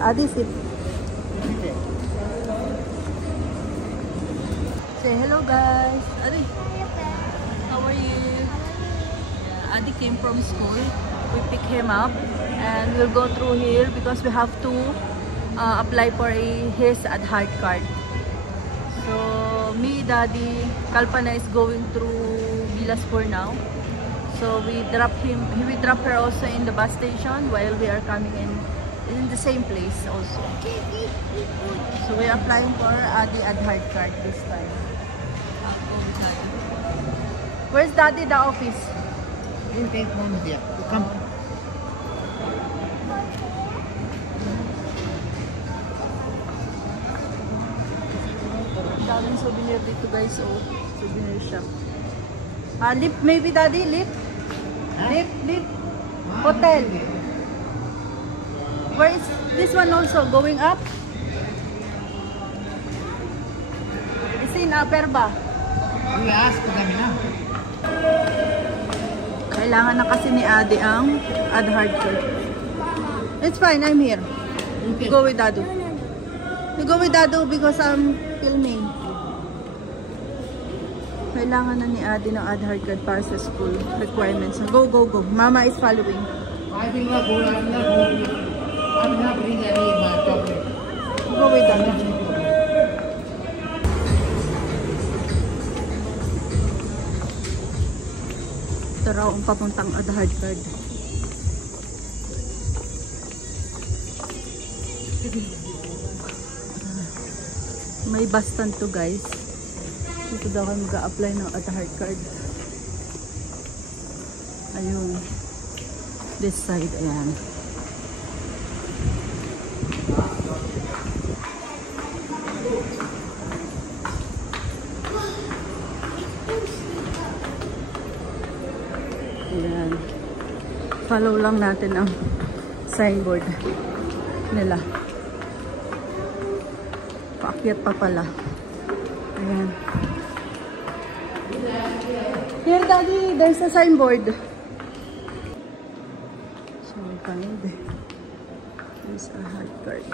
Adi, sit. Say hello, guys. Adi, how are you? Yeah, Adi came from school. We pick him up and we'll go through here because we have to apply for his Aadhaar card. So me, Daddy, Kalpana is going through Bilaspur now. So we drop him. We drop her also in the bus station while we are coming in the same place also. So we are applying for the Aadhaar card this time. Where's Daddy? The office. You take one here. Come. Daming souvenir dito, guys. Oh, souvenir shop. Lip maybe, Daddy? Lip? Lip? Hotel. Where is this one also? Going up? Is in upper ba? We ask them now. Kailangan na kasi ni Adi ang Aadhaar card. It's fine, I'm here. Okay. Go with Dadu. You go with Dadu because I'm filming. Kailangan na ni Adi ng Aadhaar card para sa school requirements. Go, go, go. Mama is following. I will not go. I'm not bring any chocolate. Go with Dadu. Ito raw ang papuntang Aadhaar card. May bus stand to, guys. Dito daw kami mag-a-apply ng Aadhaar card. Ayun. This side, ayan. Ayan. Follow lang natin ang signboard nila. Paakyat pa pala. Ayan. Here, Daddy, there's a signboard. So, we find there's a hard card.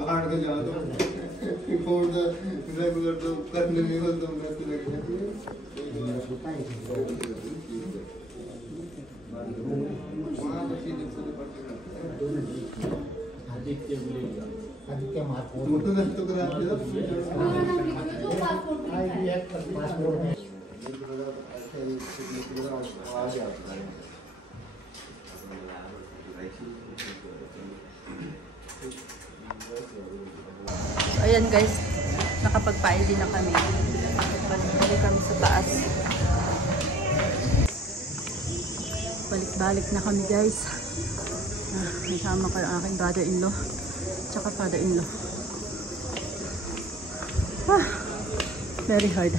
बाहर के जाओ तो before the regular तो करने में हो तो मैं तो लग जाती है वहाँ तो सीधे सीधे पढ़ते आदित्य मार्को मोटो नष्ट तो करा दिया आई भी एक पासपोर्ट है आ जाता है So, ayan, guys, nakapag-ID na kami. Balik kami sa taas. Balik-balik na kami, guys. May sama ko ang aking brother-in-law tsaka father-in-law. Very hard.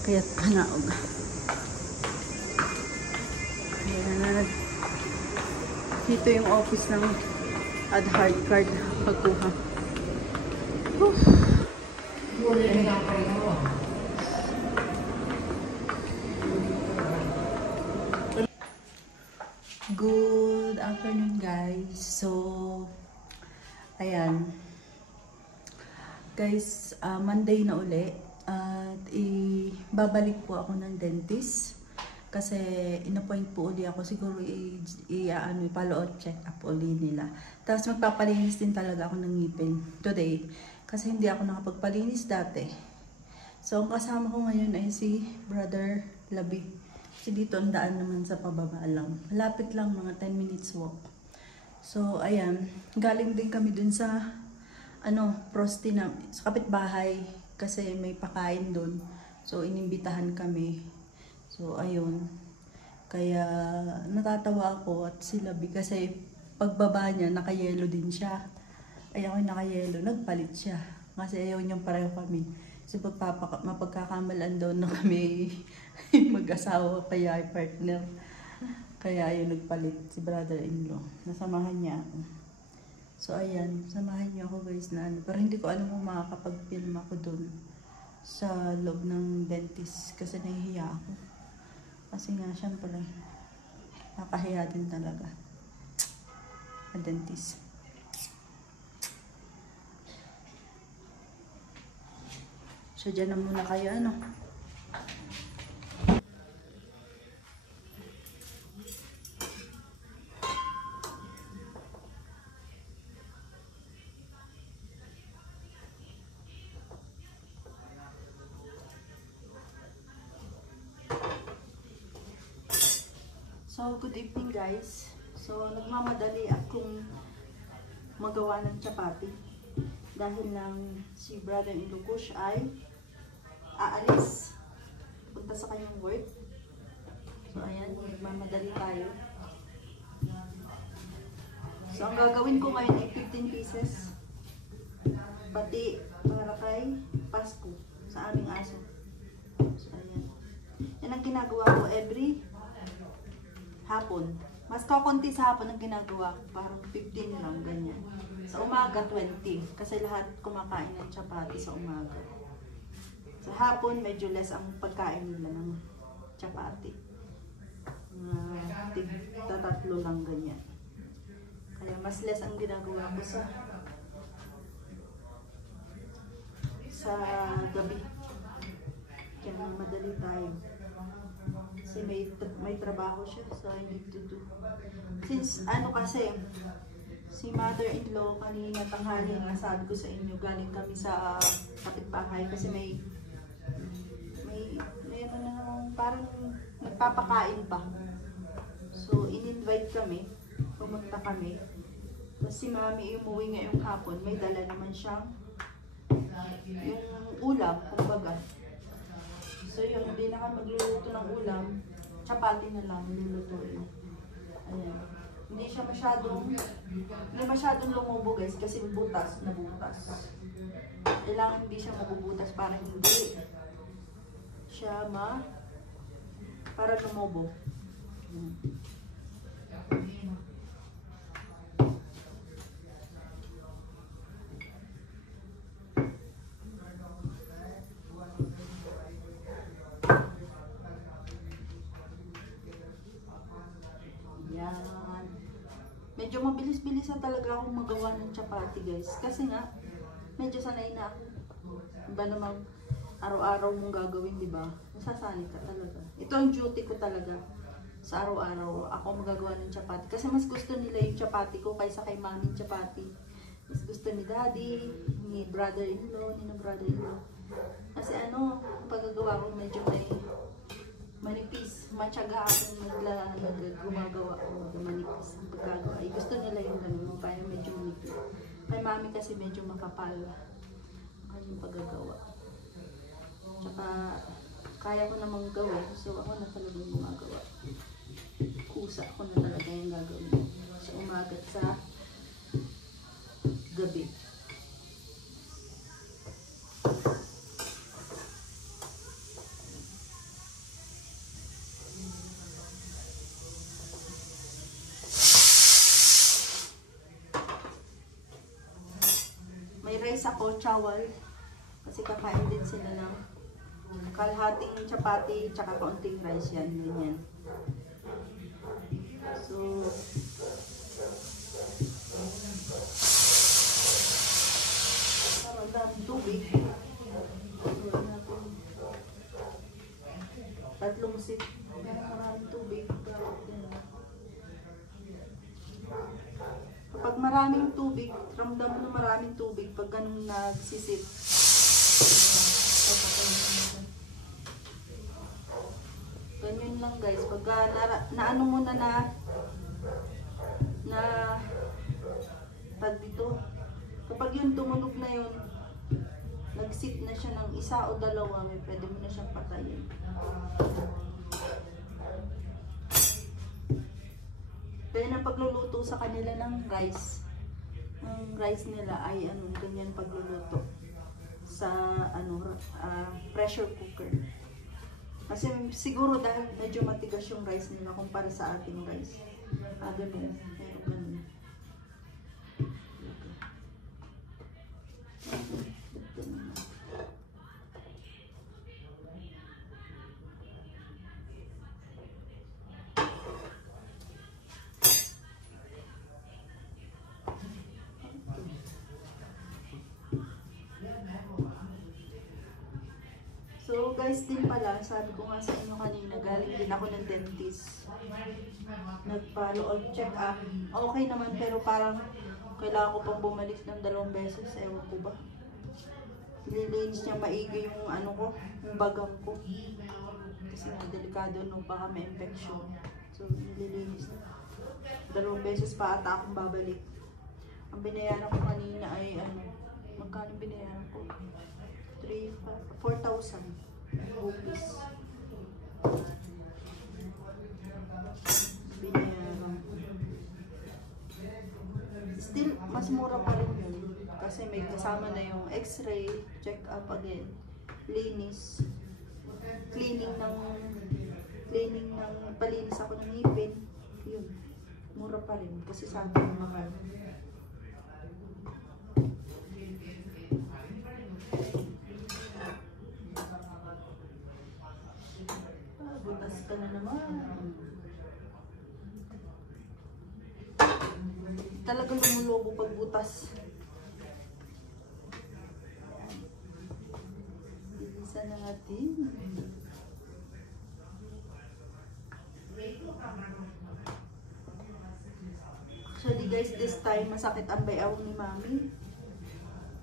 Pakiyat pa naog. Dito yung office ng Aadhaar card pagkuha. Good afternoon, guys. So, ayan. Guys, Monday na uli. At babalik po ako ng dentist. Kasi in-appoint po uli ako. Siguro follow-up check-up uli nila. Tapos magpapalinis din talaga ako ng ngipin today. Kasi hindi ako nakapagpalinis dati. So, ang kasama ko ngayon ay si Brother Labi. Kasi dito ang daan naman sa pababa lang. Malapit lang, mga 10 minutes walk. So, ayan. Galing din kami dun sa Prosti na, sa kapitbahay. Kasi may pakain dun. So, inimbitahan kami. So, ayun. Kaya, natatawa ako at si Labi kasi pagbaba niya, naka-yellow din siya. Ay, ako yung naka-yellow. Nagpalit siya. Kasi ayaw niyang pareho kami. Kasi mapagkakamalan daw na kami mag-asawa kaya ay partner. Kaya ayun nagpalit si brother-in-law. Nasamahan niya ako. So ayan, samahan niyo ako guys na ano. Pero hindi ko alam kung makakapag-film ako dun sa loob ng dentist kasi nahihiya ako. Kasi nga syempre, nakahiya din talaga. A dentist. So dyan na muna kayo ano. So, good evening guys. So, nagmamadali akong magawa ng chapati. Dahil lang si brother-in-law ko siya ay aalis. Punta sa kanyang work. So, ayan, nagmamadali tayo. So, ang gagawin ko ngayon ay 15 pieces. Pati para kay Pasko sa aming aso. So, ayan. Yan ang ginagawa ko every hapon. Mas kakunti sa hapon ang ginagawa ko. Parang 15 lang, ganyan. Sa umaga, 20. Kasi lahat kumakain ng chapati sa umaga. Sa hapon, medyo less ang pagkain nila ng chapati. Tatlo lang, ganyan. Kaya mas less ang ginagawa ko sa gabi. Kaya madali tayo. Kasi may trabaho siya, so I need to do. Since ano kasi, si mother-in-law kanina tanghali nga sabi ko sa inyo, galing kami sa kapitbahay kasi may ano na parang nagpapakain pa. So in-invite kami, pumunta kami. Tapos si mami umuwi ngayong hapon, may dala naman siyang yung ulam, kumbaga. So yung hindi na kami magluluto ng ulam, chapati na lang lulutuin. Ayan. Hindi masyadong lumubo guys kasi butas na butas. Kailangan hindi siya mabubutas para hindi siya para lumubo. Medyo mabilis-bilis na talaga akong magawa ng chapati guys. Kasi nga, medyo sanay na ako. Iba namang araw-araw mong gagawin, di ba? Masasanay ka talaga. Ito ang duty ko talaga. Sa araw-araw, ako magagawa ng chapati. Kasi mas gusto nila yung chapati ko kaysa kay maming chapati. Mas gusto ni daddy, ni brother-in-law, ni brother-in-law. Kasi ano, paggagawa ko medyo manipis, matyaga akong gumagawa o manipis ang pagkagawa. Ay, gusto nila yung ganun, kaya medyo manipis. Kay mami kasi medyo makapal ang kanyang paggagawa. Tsaka, kaya ko namang gawin, so ako na talaga yung gumagawa. Kusa ako na talaga yung gagawin. Sa umaga at sa gabi. Ako, chawal, kasi kakain din sila ng kalahating chapati tsaka kaunting rice yan, ganyan. So ang daming tubig. Tatlong sip, maraming tubig. Kapag maraming tubig, ramdam mo na maraming tubig pag ganun nagsisip. Ganyan lang guys. Pag naano mo na tag dito. Kapag yung tumunog na yun, nag-sit na siya ng isa o dalawa, may pwede mo na siyang patayin. Kaya na pagluluto sa kanila ng rice. Ang rice nila ay ganyan pagluluto. sa pressure cooker. Kasi siguro dahil medyo matigas yung rice nila kumpara sa ating rice. Ganun. Meron ganun. So guys, din pala, sabi ko nga sa inyo kanina, galing din ako ng dentist. Nagpa-loob check up. Okay naman, pero parang kailangan ko pang bumalik ng 2 beses. Ewan ko ba? Nililinis niya maigi yung ano ko, yung bagang ko. Kasi nga, delikado no, baka may infection. So, nililinis na. 2 beses pa ata akong babalik. Ang binayaran ko kanina ay ano, magkano binayaran ko? 4,000 rupees. Binayaran. Still, mas mura pa rin yun. Kasi may kasama na yung x-ray, check-up again, linis, cleaning ng palinis ako ng ngipin. Yun. Mura pa rin. Kasi sabi ko mahal. Butas ka na naman. Talagang lumulobo pag butas. Isa na natin. Actually guys, this time masakit ang bayaw ni Mami.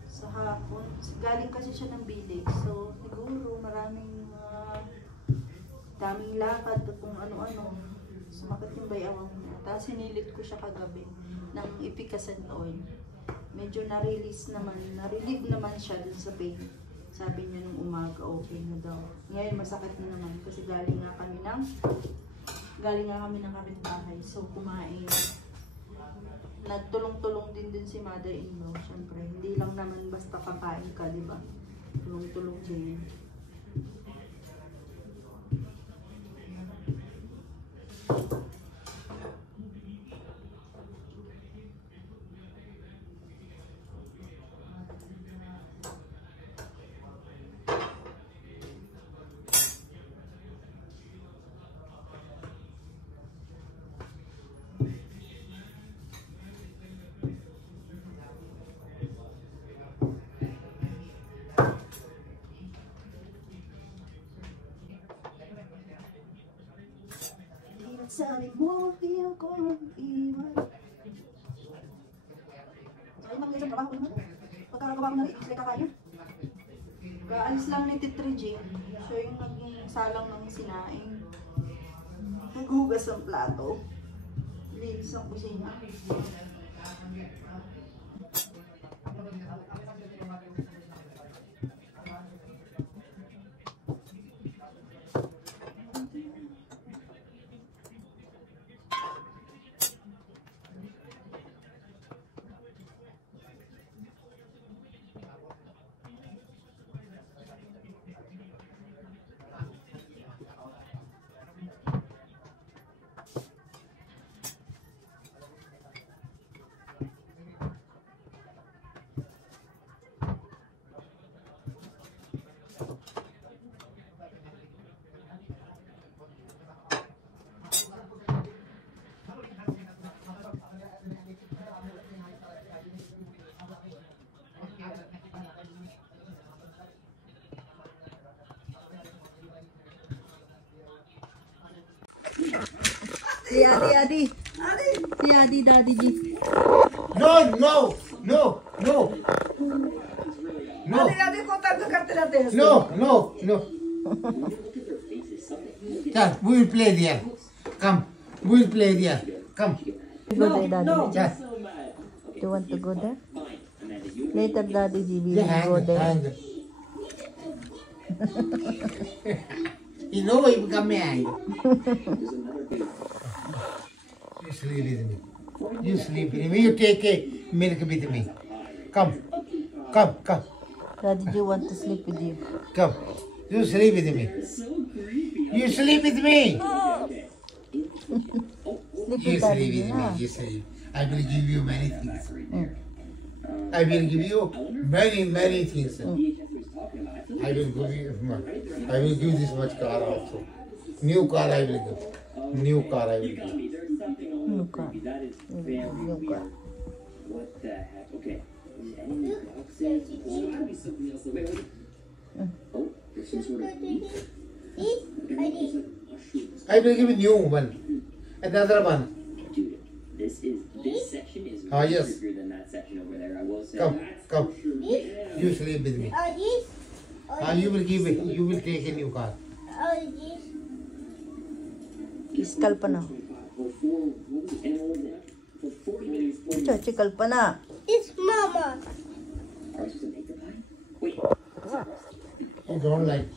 Sa hapon. Galing kasi siya ng village. So siguro maraming daming lakad at kung ano-ano. Sumakit yung bayawang niya. Tapos sinilit ko siya kagabi ng efficacy oil. Medyo na-release naman, na-relieve naman siya dun sa pain. Sabi niya nung umaga, okay na daw. Ngayon masakit na naman kasi galing nga kami ng kapitbahay. So kumain. Nagtulong-tulong din si mother-in-law. Siyempre, hindi lang naman basta kakain ka, di ba? Tulong-tulong din. Sabi mo, di ako iwan. Ay, mga isang trabaho ko naman. Pagkakagawa ko na rin, ikisay kakaya. Kaalis lang ni Titri G. Siya yung naging salang ng sinaing. Naghugas ang plato. Linis ang kusina. Si Adi. Si Adi, Daddy G. No. Chal, we will play there. Come, we will play there. Come. Go there, Daddy G. Chal. Do you want to go there? Later, Daddy G, we will Yeah, go there. hang. You know you come here. You sleep with me. You sleep with me. You take a milk with me. Come. Daddy, do you want to sleep with you? Come. You sleep with me. You sleep with me. Sleep You with Daddy, sleep with me. na. You sleep. I will give you many things. I will give you many things. I will give this much car also. New car I will give. New car I will give. New car. New car. What the heck? Okay. Any boxes? Wait. Oh, there's some sort of meat. I will give you new one. Another one. Dude, this section is Ah, yes. creepier than that section over there. I will say. Come. You sleep with me. You will give it. You will take a new car. Kiss Kalpana. For 40 minutes. Chachi Kalpana. It's Mama. Are we supposed to make the pie? Wait. I don't like.